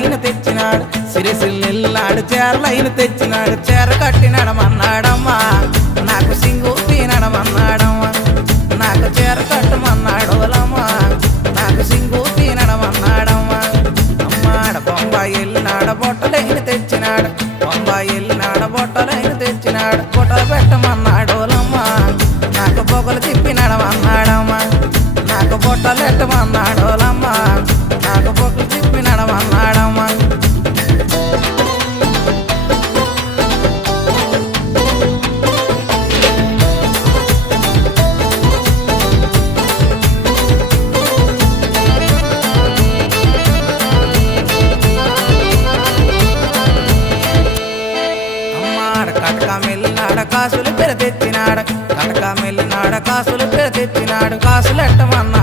చీరలైన తెచ్చినాడు సిరిసిల్లాడు చీరలైన తెచ్చినాడు చీర కట్టి నడమన్నాడమ్మా నాకు సింగూపి నడమన్నాడమ్మా నాకు చీర కట్టమన్నాడోలమ్మా నాకు సింగూపి నడమన్నాడమ్మా అమ్మాడ బొంబాయి వెళ్ళినాడ బొట్టలైన తెచ్చినాడు బొంబాయి వెళ్ళినాడ బొట్టలైన తెచ్చినాడు బొట్టలు పెట్టమన్నాడోలమ్మా నాకు పొగలు తిప్పి నడమన్నాడమ్మా నాకు బొట్టలు పెట్టమన్నాడోలమ్మా నాకు పొగలు తిప్పి నడమన్నాడమ్మా కటక మెల్లినాడ కాసులు పెర తెచ్చినాడు కటక మెల్లినాడ కాసులు పెర తెచ్చినాడు కాసులు ఎట్టమన్నా